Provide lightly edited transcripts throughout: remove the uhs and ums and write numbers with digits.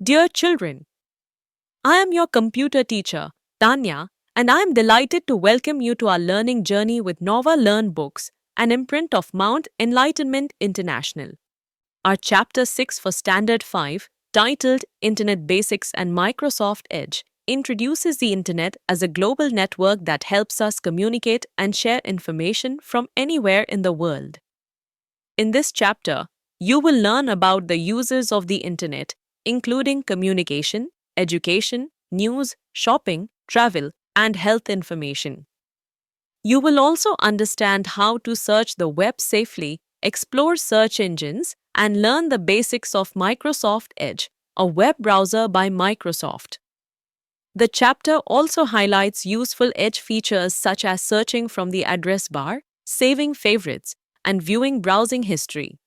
Dear children, I am your computer teacher, Tanya, and I am delighted to welcome you to our learning journey with Nova Learn Books, an imprint of Mount Enlightenment International. Our Chapter 6 for Standard 5, titled Internet Basics and Microsoft Edge, introduces the Internet as a global network that helps us communicate and share information from anywhere in the world. In this chapter, you will learn about the uses of the Internet, including communication, education, news, shopping, travel, and health information. You will also understand how to search the web safely, explore search engines, and learn the basics of Microsoft Edge, a web browser by Microsoft. The chapter also highlights useful Edge features such as searching from the address bar, saving favorites, and viewing browsing history.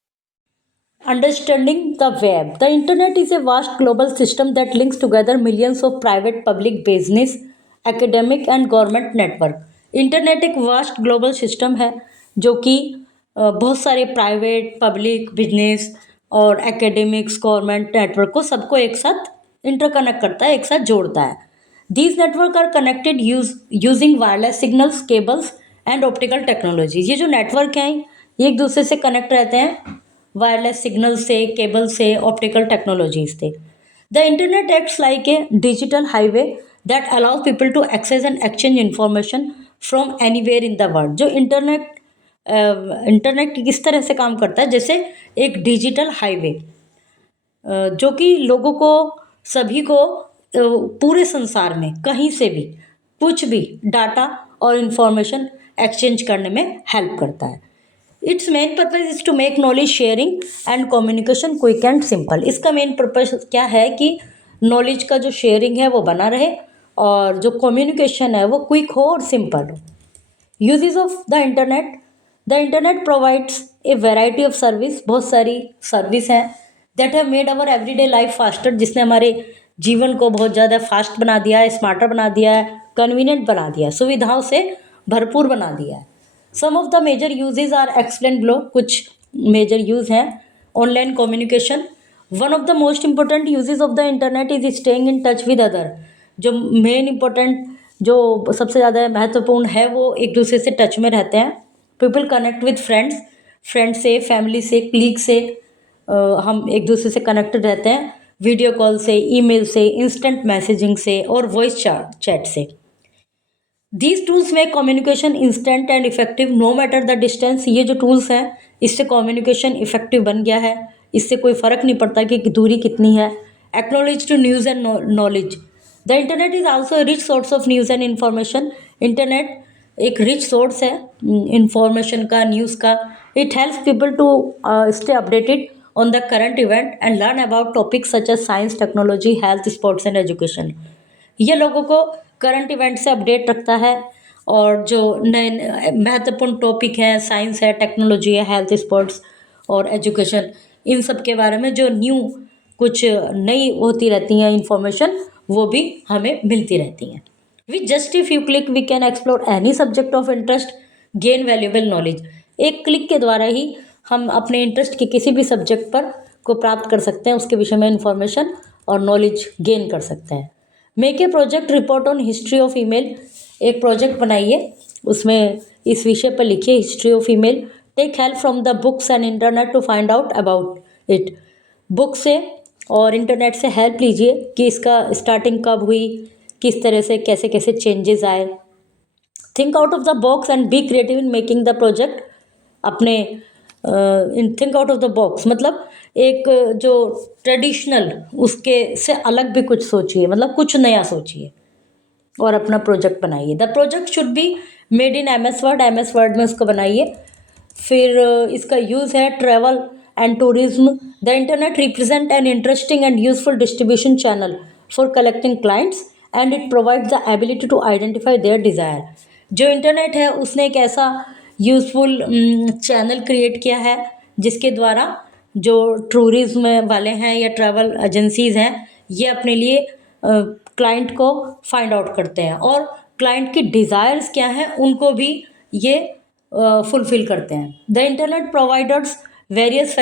Understanding the web. The internet is a vast global system that links together millions of private, public, business, academic and government network. Internet एक vast global system है जो कि बहुत सारे private public business और academics government network को सबको एक साथ इंटरकनेक्ट करता है, एक साथ जोड़ता है. These network are connected using wireless signals, cables and optical technologies. ये जो नेटवर्क हैं ये एक दूसरे से कनेक्ट रहते हैं वायरलेस सिग्नल से, केबल से, ऑप्टिकल टेक्नोलॉजीज से. The internet acts like a digital highway that allows people to access and exchange information from anywhere in the world. जो इंटरनेट किस तरह से काम करता है, जैसे एक डिजिटल हाईवे जो कि लोगों को, सभी को पूरे संसार में कहीं से भी कुछ भी डाटा और इंफॉर्मेशन एक्सचेंज करने में हेल्प करता है. Its main purpose is to make knowledge sharing and communication quick and simple. इसका मेन पर्पज क्या है कि नॉलेज का जो शेयरिंग है वो बना रहे और जो कम्युनिकेशन है वो क्विक हो और सिंपल हो. Uses of the internet provides a variety of service. बहुत सारी सर्विस हैं that have made our everyday life faster, जिसने हमारे जीवन को बहुत ज़्यादा फास्ट बना दिया है, स्मार्टर बना दिया है, कन्वीनियंट बना दिया है, सुविधाओं से भरपूर बना दिया है. Some of the major usages are explain below. कुछ मेजर यूज हैं. Online communication. One of the most important usages of the internet is staying in touch with other. जो मेन इंपॉर्टेंट, जो सबसे ज़्यादा महत्वपूर्ण है, वो एक दूसरे से टच में रहते हैं. पीपल कनेक्ट विद फ्रेंड्स से, फैमिली से, क्लीग से हम एक दूसरे से कनेक्टेड रहते हैं. वीडियो कॉल से, ईमेल से, इंस्टेंट मैसेजिंग से और वॉइस चैट से. These tools make communication instant and effective no matter the distance. ये जो टूल्स हैं इससे कम्युनिकेशन इफेक्टिव बन गया है, इससे कोई फ़र्क नहीं पड़ता कि दूरी कितनी है. Acknowledge to news and knowledge. The internet is also a rich source of news and information. Internet एक रिच सोर्स है इंफॉर्मेशन का, न्यूज़ का. It helps people to stay updated on the current event and learn about topics such as science, technology, health, sports and education. ये लोगों को current event से update रखता है और जो नए महत्वपूर्ण टॉपिक हैं, साइंस है, टेक्नोलॉजी है, हेल्थ, स्पोर्ट्स और एजुकेशन, इन सब के बारे में जो न्यू कुछ नई होती रहती हैं इंफॉर्मेशन, वो भी हमें मिलती रहती हैं. With just a few click we can explore any subject of interest, gain valuable knowledge. एक क्लिक के द्वारा ही हम अपने इंटरेस्ट के किसी भी सब्जेक्ट पर को प्राप्त कर सकते हैं, उसके विषय में इंफॉर्मेशन और नॉलेज गेन कर सकते हैं. Make a project report on history of email. एक प्रोजेक्ट बनाइए, उसमें इस विषय पर लिखिए history of email. Take help from the books and internet to find out about it. Book से और इंटरनेट से हेल्प लीजिए कि इसका स्टार्टिंग कब हुई, किस तरह से कैसे कैसे चेंजेस आए. Think out of the box and be creative in making the project. अपने think out of the box मतलब एक जो ट्रेडिशनल उसके से अलग भी कुछ सोचिए, मतलब कुछ नया सोचिए और अपना प्रोजेक्ट बनाइए. The project should be made in M S Word में उसको बनाइए. फिर इसका यूज़ है travel and tourism. The internet represent an interesting and useful distribution channel for collecting clients and it provides the ability to identify their desire. जो internet है उसने एक ऐसा यूज़फुल चैनल क्रिएट किया है जिसके द्वारा जो टूरिज्म वाले हैं या ट्रैवल एजेंसीज़ हैं ये अपने लिए क्लाइंट को फाइंड आउट करते हैं और क्लाइंट की डिज़ायर्स क्या हैं उनको भी ये फुलफिल करते हैं. The internet provides various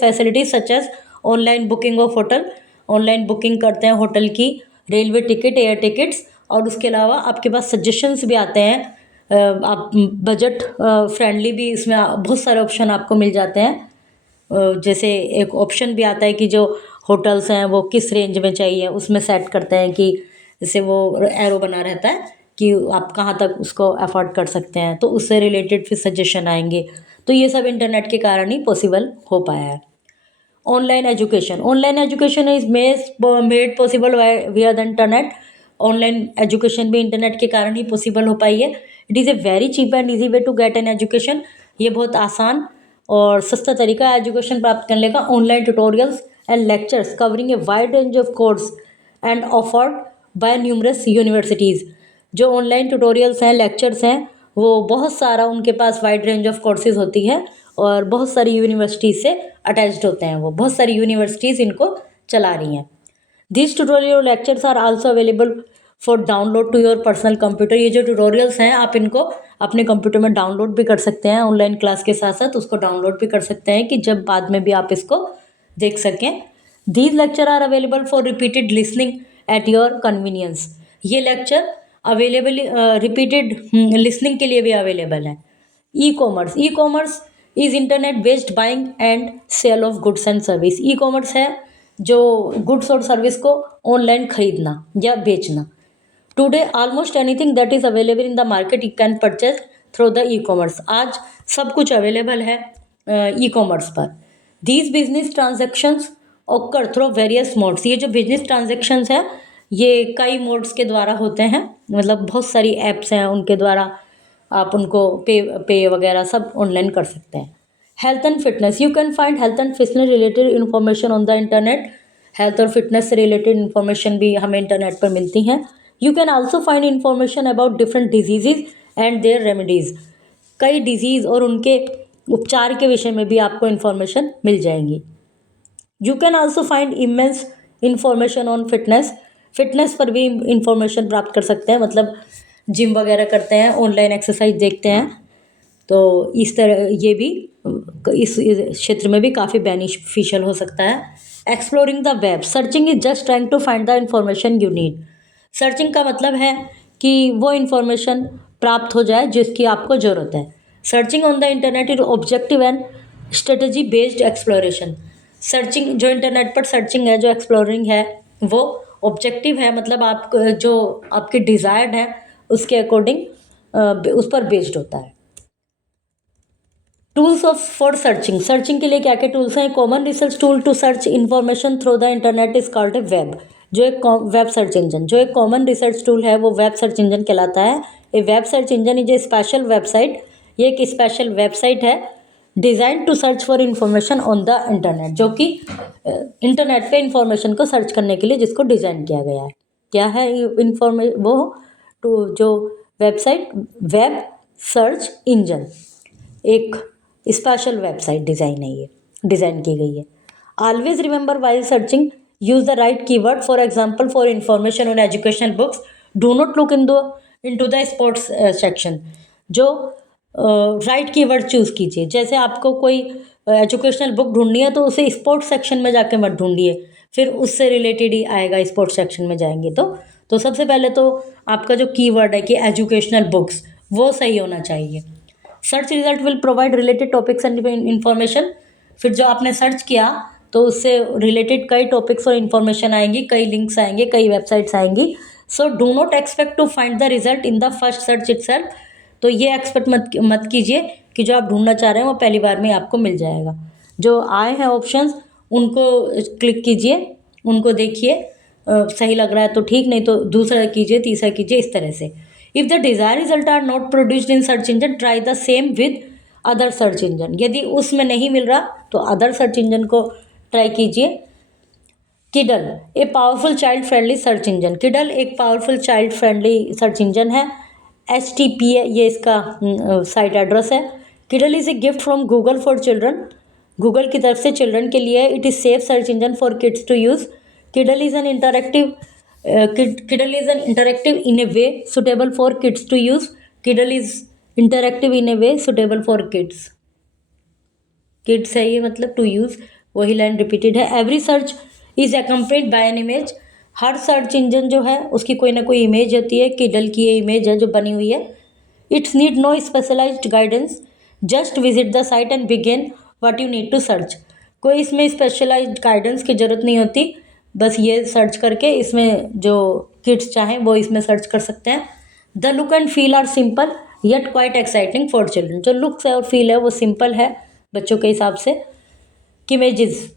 facilities such as online booking of hotel, online booking करते हैं होटल की, रेलवे टिकट, एयर टिकट्स, और उसके अलावा आपके पास सजेशंस भी आते हैं। आप बजट फ्रेंडली भी इसमें बहुत सारे ऑप्शन आपको मिल जाते हैं। जैसे एक ऑप्शन भी आता है कि जो होटल्स हैं वो किस रेंज में चाहिए, उसमें सेट करते हैं कि जैसे वो एरो बना रहता है कि आप कहाँ तक उसको अफोर्ड कर सकते हैं, तो उससे रिलेटेड फिर सजेशन आएंगे। तो ये सब इंटरनेट के कारण ही पॉसिबल हो पाया है। Online education is made possible via the internet. Online education भी इंटरनेट के कारण ही पॉसिबल हो पाई है। It is a very cheap and easy way to get an education. ये बहुत आसान और सस्ता तरीका है एजुकेशन प्राप्त करने का। Online tutorials and lectures covering a wide range of course and offered by numerous universities. जो ऑनलाइन ट्यूटोरियल्स हैं, लेक्चर्स हैं, वो बहुत सारा उनके पास वाइड रेंज ऑफ कोर्सेज होती है और बहुत सारी यूनिवर्सिटीज़ से अटैच्ड होते हैं। वो बहुत सारी यूनिवर्सिटीज़ इनको चला रही हैं। This tutorial lectures are also available for download to your personal computer. ये जो ट्यूटोरियल्स हैं आप इनको अपने कंप्यूटर में डाउनलोड भी कर सकते हैं। ऑनलाइन क्लास के साथ साथ उसको डाउनलोड भी कर सकते हैं कि जब बाद में भी आप इसको देख सकें। These lecture are available for repeated listening at your convenience. ये लेक्चर अवेलेबल रिपीटेड लिसनिंग के लिए भी अवेलेबल है। E commerce is internet based buying and sale of goods and service. E commerce है जो गुड्स और सर्विस को online खरीदना या बेचना। Today almost anything that is available in the market you can purchase through the e commerce. आज सब कुछ अवेलेबल है ई कॉमर्स पर। These business transactions occur through various modes. ये जो बिजनेस ट्रांजेक्शन्स हैं ये कई मोड्स के द्वारा होते हैं, मतलब बहुत सारी ऐप्स हैं उनके द्वारा आप उनको पे वगैरह सब ऑनलाइन कर सकते हैं। Health and fitness, you can find health and fitness related information on the internet. Health और फिटनेस से रिलेटेड इन्फॉर्मेशन भी हमें इंटरनेट पर मिलती हैं। You can also find information about different diseases and their remedies. कई डिजीज़ और उनके उपचार के विषय में भी आपको इन्फॉर्मेशन मिल जाएंगी। You can also find immense information on fitness पर भी इंफॉर्मेशन प्राप्त कर सकते हैं, मतलब जिम वगैरह करते हैं, ऑनलाइन एक्सरसाइज देखते हैं, तो इस तरह ये भी इस क्षेत्र में भी काफ़ी बेनिफिशियल हो सकता है। Exploring the web, searching is just trying to find the information you need. Searching का मतलब है कि वो इन्फॉर्मेशन प्राप्त हो जाए जिसकी आपको ज़रूरत है। Searching on the internet is objective and strategy based exploration. Searching जो इंटरनेट पर सर्चिंग है, जो एक्सप्लोरिंग है, वो ऑब्जेक्टिव है, मतलब आप जो आपके डिज़ायर्ड है उसके अकॉर्डिंग उस पर बेस्ड होता है। Tools of for searching, searching के लिए क्या क्या टूल्स हैं? Common research tool to search information through the internet is called a web. जो एक वेब सर्च इंजन, जो एक कॉमन रिसर्च टूल है वो वेब सर्च इंजन कहलाता है। A web search engine is a special website, ये एक स्पेशल वेबसाइट है design to search for information on the internet, जो कि इंटरनेट पे इंफॉर्मेशन को सर्च करने के लिए जिसको डिज़ाइन किया गया है। क्या है वो जो वेबसाइट? वेब सर्च इंजन एक स्पेशल वेबसाइट डिज़ाइन है, ये डिज़ाइन की गई है। Always remember while searching use the right keyword. For example, for information on educational books do not look into the sports section. जो राइट कीवर्ड चूज़ कीजिए। जैसे आपको कोई एजुकेशनल बुक ढूंढनी है तो उसे स्पोर्ट्स सेक्शन में जाके मत ढूंढिए, फिर उससे रिलेटेड ही आएगा स्पोर्ट्स सेक्शन में जाएंगे तो सबसे पहले तो आपका जो कीवर्ड है कि एजुकेशनल बुक्स, वो सही होना चाहिए। Search result will provide related topics and information. फिर जो आपने सर्च किया तो उससे रिलेटेड कई टॉपिक्स और इन्फॉर्मेशन आएंगी, कई लिंक्स आएंगे, कई वेबसाइट्स आएंगी। So do not expect to find the result in the first search itself. तो ये एक्सपेक्ट मत कीजिए कि जो आप ढूंढना चाह रहे हैं वो पहली बार में आपको मिल जाएगा। जो आए हैं ऑप्शंस उनको क्लिक कीजिए, उनको देखिए, सही लग रहा है तो ठीक, नहीं तो दूसरा कीजिए, तीसरा कीजिए, इस तरह से। If the desire result are not produced in search engine, try the same with other search engine. यदि उसमें नहीं मिल रहा तो अदर सर्च इंजन को ट्राई कीजिए। Kiddle, a powerful child friendly search engine. Kiddle एक powerful child friendly search engine है। HTTP ये इसका साइट एड्रेस है। Kiddle is a gift from Google for children. Google की तरफ से चिल्ड्रन के लिए। It is safe search engine for kids to use. Kiddle is an interactive in a way suitable for kids to use. Kiddle is interactive in a way suitable for kids. Kids है ये, मतलब to use वही line repeated है। Every search is accompanied by an image, her search engine जो है उसकी कोई ना कोई इमेज होती है। किडल की ये इमेज है जो बनी हुई है। Its need no specialised guidance, just visit the site and begin what you need to search. कोई इसमें स्पेशलाइज्ड गाइडेंस की ज़रूरत नहीं होती, बस ये सर्च करके इसमें जो किड्स चाहें वो इसमें सर्च कर सकते हैं। The look and feel are simple yet quite exciting for children. जो लुक्स है और फील है वो सिंपल है बच्चों के हिसाब से। Kimages,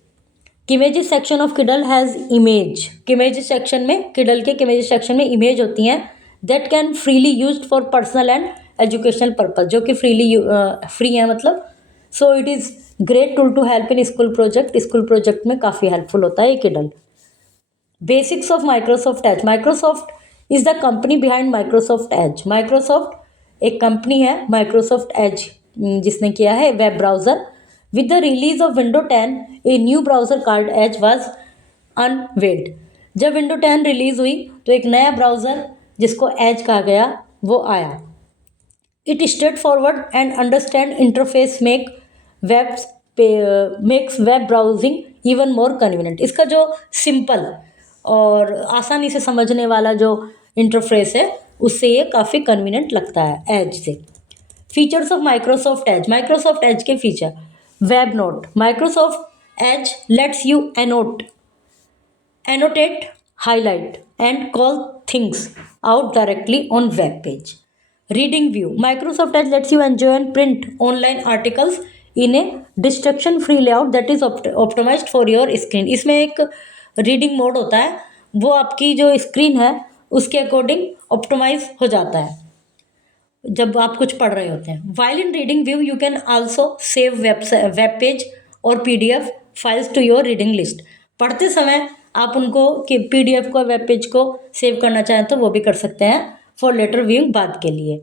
Kimages section of Kiddle has image. Kimages section में, किडल के किमेजेस सेक्शन में इमेज होती हैं that can freely used for personal and educational purpose, जो कि फ्रीली फ्री है मतलब। So it is great tool to help in school project, school project में काफ़ी हेल्पफुल होता है ये Kiddle. Basics of Microsoft Edge. Microsoft is the company behind Microsoft Edge. Microsoft एक कंपनी है, माइक्रोसॉफ्ट एज जिसने किया है web browser. With the release of window 10 a new browser called Edge was unveiled. जब window 10 release हुई तो एक नया ब्राउज़र जिसको एज कहा गया वो आया। It straight forward and understand interface makes web browsing even more convenient. इसका जो सिंपल और आसानी से समझने वाला जो इंटरफेस है उससे ये काफ़ी कन्वीनियंट लगता है एज से। Features of Microsoft Edge. Microsoft Edge के feature. Web note. Microsoft Edge lets you annotate, highlight and call things out directly on web page. Reading view. Microsoft Edge lets you enjoy and print online articles in a distraction free layout that is optimized for your screen. इसमें एक reading mode होता है, वो आपकी जो screen है उसके according optimise हो जाता है जब आप कुछ पढ़ रहे होते हैं। While in reading view you can also save web page और PDF files to your reading list. पढ़ते समय आप उनको कि PDF को, वेब पेज को सेव करना चाहें तो वो भी कर सकते हैं फॉर लेटर व्यूइंग बाद के लिए।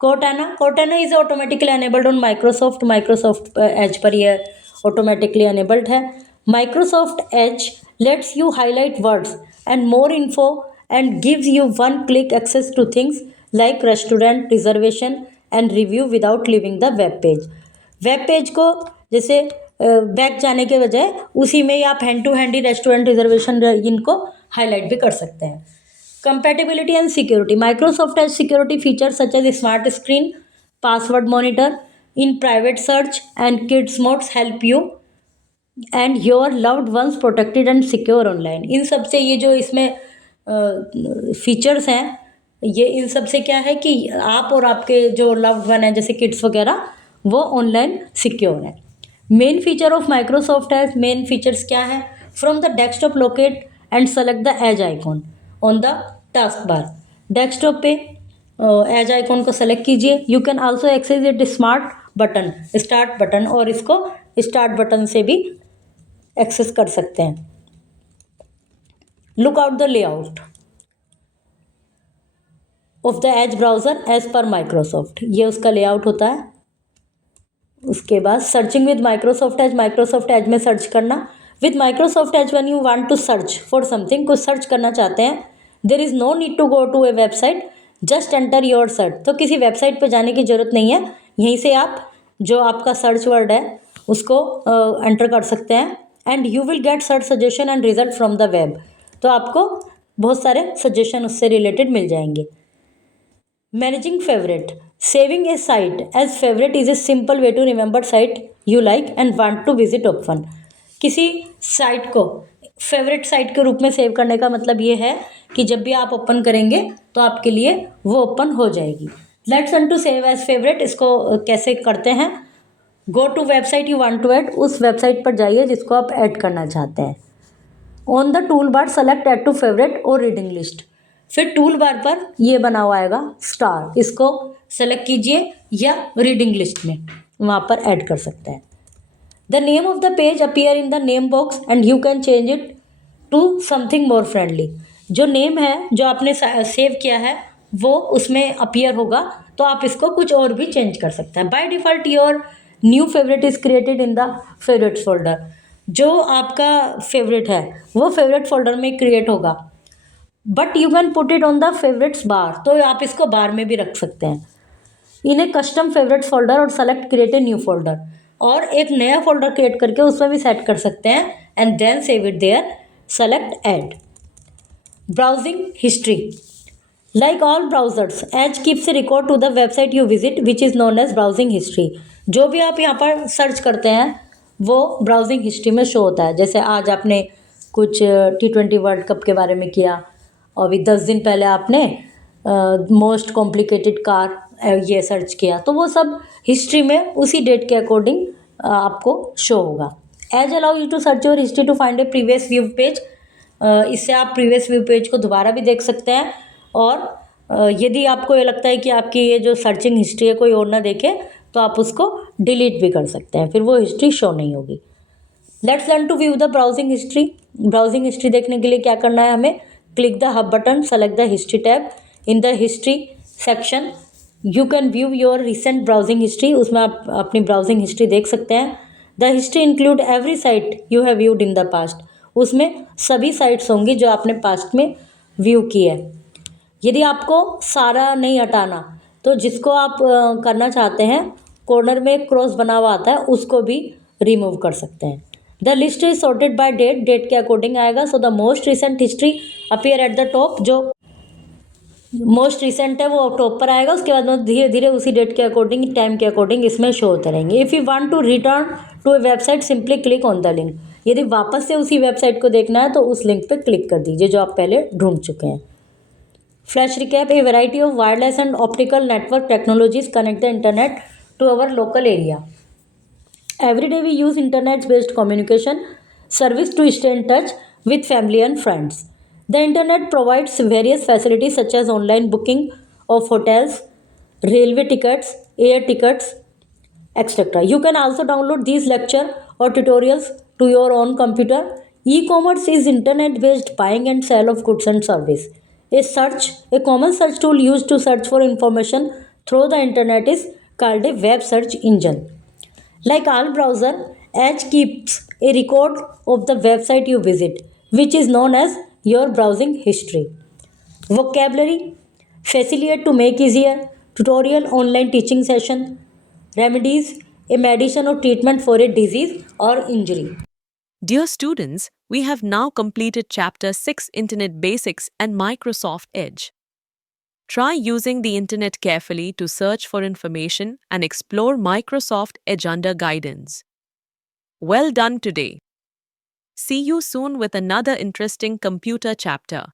Cortana. Cortana is automatically enabled on Microsoft Edge पर ये ऑटोमेटिकली एनेबल्ड है। Microsoft Edge lets you highlight words and more info and gives you one click access to things like restaurant reservation and review without leaving the web page. Web page को जैसे back जाने के बजाय उसी में आप hand to hand ही restaurant reservation इनको हाईलाइट भी कर सकते हैं। Compatibility and security. Microsoft has security features such as smart screen, password monitor in private search and kids modes help you and your loved ones protected and secure online. इन सब से ये जो इसमें फीचर्स हैं ये इन सब से क्या है कि आप और आपके जो लव्ड वन हैं जैसे किड्स वगैरह वो ऑनलाइन सिक्योर है। Main feature of Microsoft Edge. Main features क्या है? From the desktop locate and select the Edge icon on the taskbar. Desktop पे एज आइकॉन को सेलेक्ट कीजिए। You can also access it smart button, start button, और इसको start button से भी access कर सकते हैं। Look out the layout of the Edge browser Edge पर माइक्रोसॉफ्ट। ये उसका लेआउट होता है। उसके बाद searching with Microsoft Edge. Microsoft Edge में सर्च करना। With Microsoft Edge when you want to search for something, कुछ सर्च करना चाहते हैं, there is no need to go to a website, just enter your search. तो किसी website पर जाने की ज़रूरत नहीं है, यहीं से आप जो आपका सर्च वर्ड है उसको एंटर कर सकते हैं। And you will get search suggestion and result from the web. तो आपको बहुत सारे सजेशन उससे रिलेटेड मिल जाएंगे। Managing favourite. Saving a site as favourite is a simple way to remember site you like and want to visit often. किसी site को favourite site के रूप में सेव करने का मतलब ये है कि जब भी आप ओपन करेंगे तो आपके लिए वो ओपन हो जाएगी। Let's one to save as favourite, इसको कैसे करते हैं? Go to website you want to add, उस वेबसाइट पर जाइए जिसको आप ऐड करना चाहते हैं। On the toolbar select add to favourite और रीडिंग लिस्ट। फिर टूल बार पर ये बना हुआ आएगा स्टार, इसको सेलेक्ट कीजिए या रीडिंग लिस्ट में वहाँ पर ऐड कर सकते हैं। The name of the page appear in the name box and you can change it to something more friendly. जो नेम है जो आपने सेव किया है वो उसमें अपीयर होगा, तो आप इसको कुछ और भी चेंज कर सकते हैं। By default your new favourite is created in the favourites folder. जो आपका फेवरेट है वो फेवरेट फोल्डर में क्रिएट होगा, but you can put it on the favourites bar, तो आप इसको बार में भी रख सकते हैं। In a custom favourites folder और select create a new folder. और एक नया फोल्डर क्रिएट करके उसमें भी सेट कर सकते हैं and then save it there, select add. Browsing history, like all browsers, Edge keeps a record to the website you visit, which is known as browsing history. जो भी आप यहाँ पर सर्च करते हैं वो ब्राउजिंग हिस्ट्री में शो होता है। जैसे आज आपने कुछ T20 वर्ल्ड कप के बारे में किया और अभी 10 दिन पहले आपने मोस्ट कॉम्प्लिकेटेड कार ये सर्च किया, तो वो सब हिस्ट्री में उसी डेट के अकॉर्डिंग आपको शो होगा। Edge allow you to search your history to find a previous view page. इससे आप प्रीवियस व्यू पेज को दोबारा भी देख सकते हैं और यदि आपको ये लगता है कि आपकी ये जो सर्चिंग हिस्ट्री है कोई और ना देखे तो आप उसको डिलीट भी कर सकते हैं, फिर वो हिस्ट्री शो नहीं होगी। Let's learn to view the browsing history. Browsing history देखने के लिए क्या करना है हमें? Click the hub button, select the history tab. In the history section you can view your recent browsing history. उसमें आप अपनी ब्राउजिंग हिस्ट्री देख सकते हैं। The history include every site you have viewed in the past. उसमें सभी sites होंगी जो आपने पास्ट में व्यू की है। यदि आपको सारा नहीं हटाना तो जिसको आप करना चाहते हैं कॉर्नर में क्रॉस बना हुआ आता है उसको भी रिमूव कर सकते हैं। The list is sorted by date, date के अकॉर्डिंग आएगा। So the most recent history appear at the top. जो मोस्ट रिसेंट है वो टॉप पर आएगा, उसके बाद में धीरे धीरे उसी डेट के अकॉर्डिंग, टाइम के अकॉर्डिंग इसमें शो होते रहेंगे। If you want to return to a website simply click on the link. यदि वापस से उसी वेबसाइट को देखना है तो उस लिंक पे क्लिक कर दीजिए जो आप पहले ढूंढ चुके हैं। Flash recap: a variety of wireless and optical network technologies connect the internet to our local area. Every day we use internet-based communication service to stay in touch with family and friends. The internet provides various facilities such as online booking of hotels, railway tickets, air tickets, etc. You can also download these lecture or tutorials to your own computer. E-commerce is internet-based buying and sale of goods and service. A common search tool used to search for information through the internet is called a web search engine. Like all browser, Edge keeps a record of the website you visit, which is known as your browsing history. Vocabulary: facilitate to make easier, tutorial, online teaching session. Remedies: a medicine or treatment for a disease or injury. Dear students, we have now completed Chapter 6 Internet Basics and Microsoft Edge. Try using the internet carefully to search for information and explore Microsoft Edge under guidance. Well done today. See you soon with another interesting computer chapter.